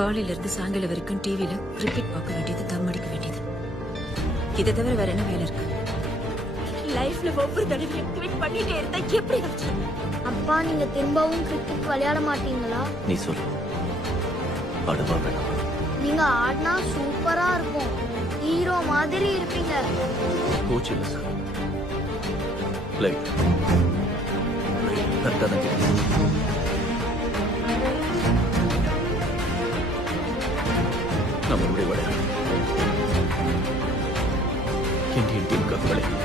காலையில இருந்து சாயங்காலம் வரைக்கும் டிவில கிரிக்கெட் பார்க்க வேண்டியது, தம் அடிக்க வேண்டியது. இதை தவிர வேற என்ன வேலை இருக்கு? லைஃப்ல ஒவ்வொரு தடவையும் ட்வீட் பண்ணிட்டே இருந்தா எப்படி ஆச்சு? அப்பா, நீங்க திரும்பவும் கிரிக்கெட் விளையாட மாட்டீங்களா? நீ சொல்லு, ஆடுவா வேணாம்? நீங்க ஆடினா சூப்பரா இருக்கும், ஹீரோ மாதிரி இருப்பீங்க. கோச் இல்லை சார். லைக் கரெக்டாக தான் கேட்குது. நம்ம விளையாட இந்தியன் டீமுக்காக விளையாட